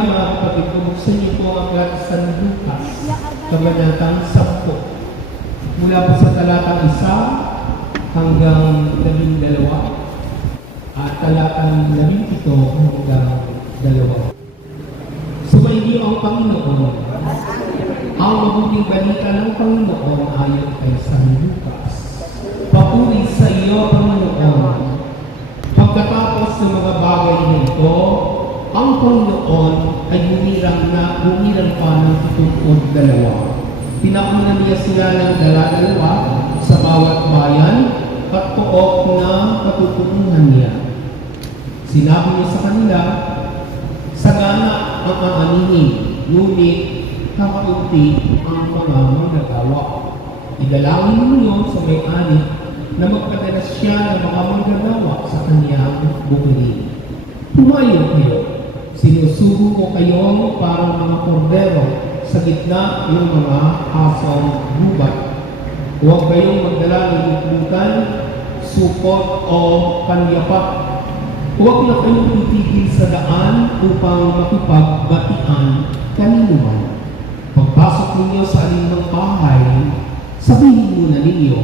Kaya mga kapatid, buksan niyo po ang aklat sa Lucas, kabanatang 10. Mula po sa talatang 1 hanggang 12 at talatang 17 hanggang 2. Sumainyo ang Panginoon. Ang mabuting balita ng Panginoon ayon kay San Lucas. Papuri sa iyo, Panginoon. Pagkatapos ng mga bagay na ito, ang Panginoon ay humirang pa ng 72. Pinauna niya sila ng dala-dalawa sa bawat bayan at pook na katutuunan niya. Sinabi niya sa kanila, sagana ang aanihin, ngunit kakaunti ang mga manggagawa. Idalangin ninyo sa may-ari na magpadala siya ng mga manggagawa sa kanyang bukidin. Pumayo kayo. Sinusugo ko kayo parang mga kordero sa gitna ng mga asong gubat. Huwag kayong magdala ng bukbukan, supot o kanyapak. Huwag na kayong titigil sa daan upang makipagbatian kanino man. Pagpasok ninyo sa alinang bahay, sabihin muna ninyo,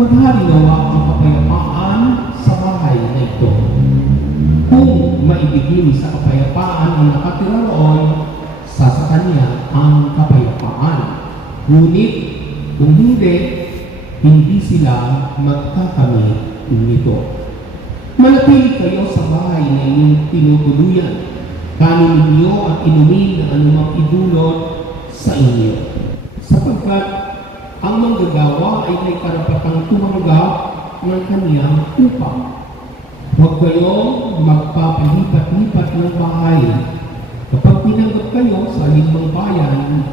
maghari nawa ang kapayapaan sa bahay na ito. Kung maibigin sa kapayapaan ang nakatira roon, sa kanya ang kapayapaan. Ngunit kung hindi sila magkakamit nito. Manatili kayo sa bahay na inyong tinutuluyan. Kanin ninyo at inumin na anumang idulot sa inyo. Sapagkat ang manggagawa ay may karapatang tumanggap ng kanyang upang. Huwag kayong magpapalipat-lipat ng bahay. Kapag pinanggap kayo sa alinmang bayan,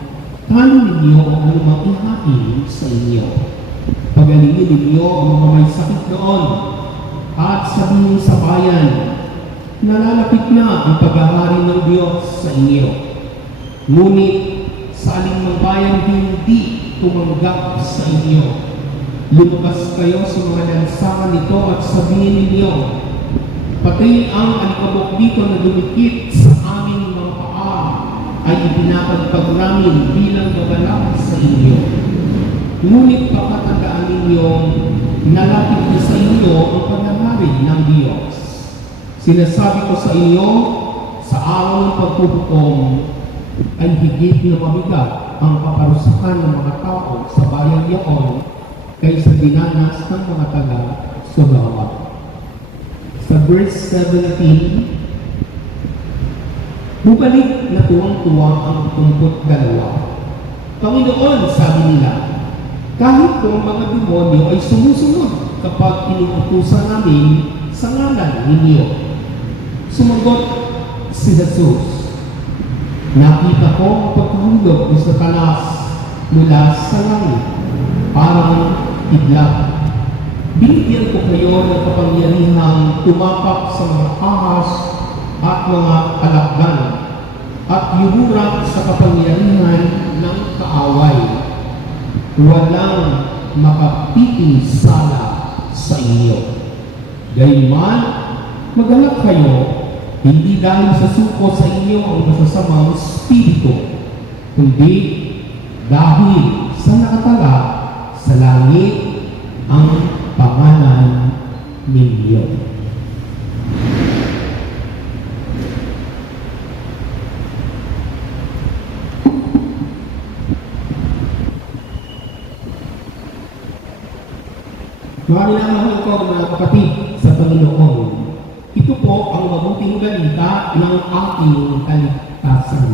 kanin ninyo ang anumang ihain sa inyo. Pagalingin ninyo ang mga may sakit doon at sabihin sa bayan, nalalapit na ang paghahari ng Diyos sa inyo. Ngunit sa alinmang bayan hindi tumanggap sa inyo. Lumabas kayo sa mga lansangan nito at sabihin ninyo, pati ang alikabok dito na dumikit sa aming mga paa ay ipinapagpag namin bilang babalak sa inyo. Ngunit papatandaan ninyong nalapit na sa inyo ang paghahari ng Diyos. Sinasabi ko sa inyo, sa araw ng pagpupukom ay higit na mabigat ang paparusahan ng mga tao sa bayan yaon kaysa dinanas ng mga taga-Sodoma. Sa verse 17, bumalik na tuwang-tuwa ang 22. Panginoon, sabi nila, kahit kung mga demonyo ay sumusunod kapag inuutusan namin sa ngalan ninyo. Sumagot si Jesus, nakita ko ang paghuhulog ni Satanas mula sa langit, parang iglap. Binigyan ko kayo ng kapangyarihang tumapak sa mga ahas at mga alakdan at yuhurak sa kapangyarihan ng kaaway. Walang makapipinsala sa inyo. Gayunman, magalak kayo, hindi dahil sa suko sa inyo ang masasamang espiritu, kundi dahil sa nakatala sa langit ang pangalan ninyo. Maraming ko mga kapatid sa Panginoon. Ito po ang mabuting balita ng ating kaligtasan.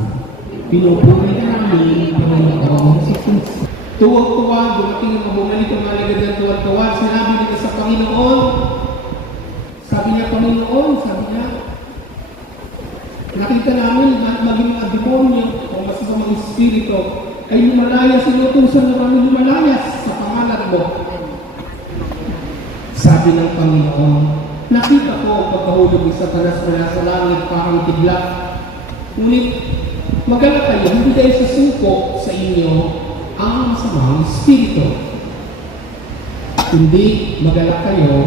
Pinupuri na namin ang Panginoon sa Kristo. Tuwag-tuwa, dumating ang bumalik ang malagad ng tuwag-tuwa. Sinabi nito sa Panginoon, sabi niya, Panginoon, sabi niya, nakita namin na maging mga demonyo o masasamang espiritu ay lumalayas, sinutusan na kami lumalayas sa pangalan mo. Sabi ng Panginoon, nakita ko ang pagkahulog ni Satanas mula sa langit parang kidlat. Ngunit magalak kayo, hindi dahil sa suko sa inyo ang masamang espiritu. Hindi magalak kayo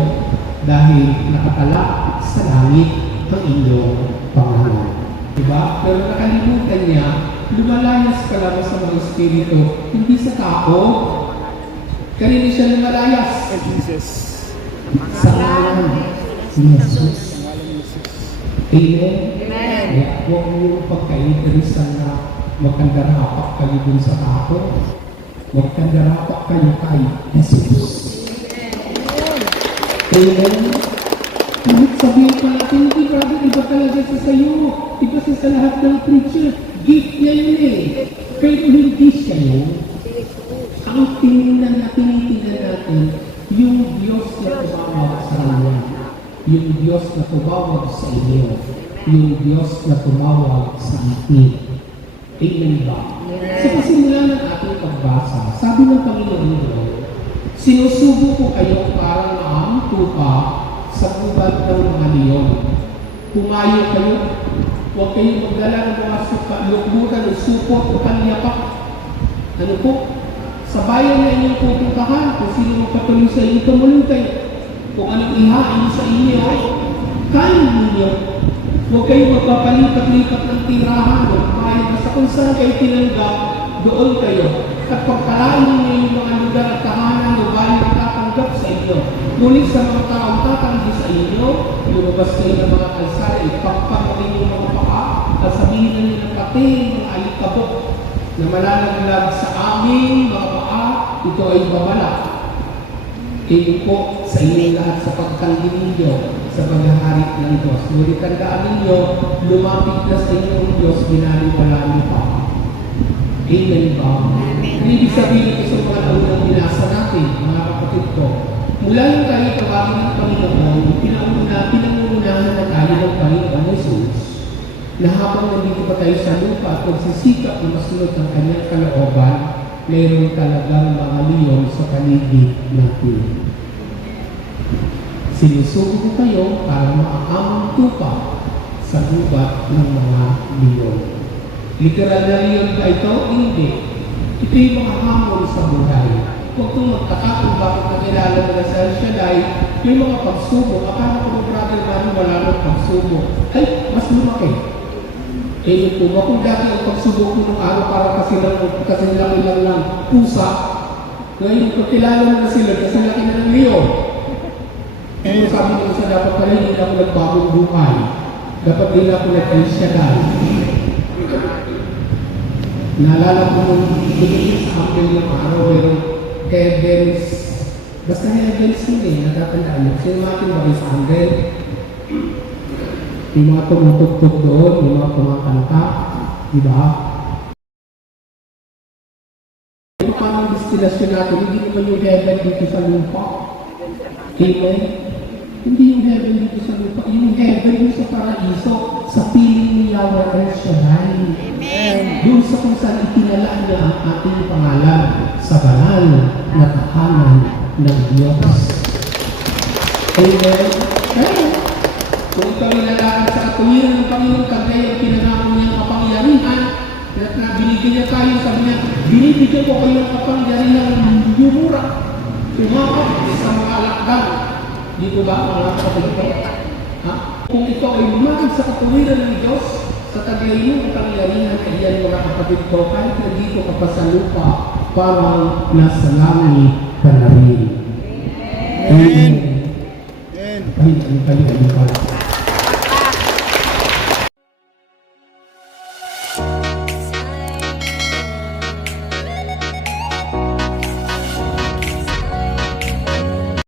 dahil nakatala sa langit ang inyong pangalan. Diba? Pero nakalimutan niya, lumalayas pala sa mga espiritu, hindi sa tao. Kanina siya lumalayas. Sa ngalan ni Jesus. Amen? Kaya huwag niyo pagka-interesan na magkandarapak kayo dun sa tao. Magkandarapak kayo kay Jesus. Amen? Kahit sabihin pa natin, hindi brother, iba talaga sa sayo. Iba sa lahat ng preacher. Gift niya yun eh. Pero hindi siya yun. Ang tinignan na tinitingnan natin, yung Diyos na tumawag sa kanya. Yung Diyos na tumawag sa inyo. Yung Diyos na tumawag sa atin. Amen ba? Sa pasimula ng ating pagbasa, sabi ng Panginoon, sinusubo ko kayo para maamto pa sa gubat ng mga leon. Pumayo kayo, huwag kayong magdala ng mga lukbutan o supot o panyapak. Ano po? Sa bayan na inyong pupuntahan, kung sino magpatuloy sa inyo, tumulong kayo. Kung anong ihain sa inyo, kain ninyo. Huwag kayong magpapalipat-lipat ng tirahan o kumain. Basta kung saan kayo tinanggap, doon kayo. At pagkalain ninyo yung mga lugar at tahanan o bayan na tatanggap sa inyo. Ngunit sa mga taong tatanggi sa inyo, lumabas kayo ng mga kalsada, ipagpapagin yung mga paa, at sabihin na nila pati mga alikabok na malalaglag sa aming mga paa, ito ay babala. Ito po sa inyo lahat sa pagtanggi ninyo sa paghahari ng Diyos. Ngunit tandaan ninyo, lumapit na sa inyo ang Diyos, binaliwala niyo pa. Amen ba? Hindi sabihin ko sa mga naunang binasa natin, mga kapatid ko. Mula yung tayo tawagin ng Panginoon, pinangungunahan na tayo ng Panginoon Jesus, na habang nandito pa tayo sa lupa at magsisikap na masunod ang kanyang kalooban, mayroon talagang mga leon sa paligid natin. Sinusuko ko kayo para maaamang tupa sa gubat ng mga leon. Literal na leon ba ito? Hindi. Ito yung mga hamon sa buhay. Huwag itong magtaka kung bakit nakilala mo na sa El Shaddai, yung mga pagsubok. Akala ko ng brother namin wala nang pagsubok. Ay, mas lumaki. Eh, yung tuba, kung dati ang pagsubok mo ng araw para kasi laki lang pusa, ngayon kakilala mo na sila kasi laki na ng leon. Eh, sabi ko sa dapat pala, hindi na ako nagbagong buhay. Dapat din ako nag-El Shaddai. Naalala ko nung dumigil sa akin ng araw, pero heavens, basta heavens yun eh, natatandaan mo. Sino natin ba sa angel? Yung mga tumutugtog doon, yung mga kumakanta, di ba? Yung parang destilasyon natin, hindi naman yung heaven dito sa lupa. Amen? Hindi yung heaven dito sa lupa, yung heaven yung sa paraiso, sa piling ni Yahweh El Shaddai. Doon sa kung saan itinalaan niya ang ating pangalan sa banal na tahanan ng Diyos. Amen? Kaya, kung ikaw nilalaan sa katuwiran ng Panginoon, kagaya ang pinangako niyang kapangyarihan, at na binigyan niya tayo, sabi niya, binibigyan ko kayo ng kapangyarihan yumura, tumakap sa mga alakdan. Di ko ba, mga kapatid ko? Ha? Kung ikaw ay lumakad sa katuwiran ng Diyos, sa tagayin ng kapangyarihan, iyan mga kapatid ko, kahit nandito ka pa sa lupa, parang nasa langit ka na rin. Amen. Amen. Amen. Amen.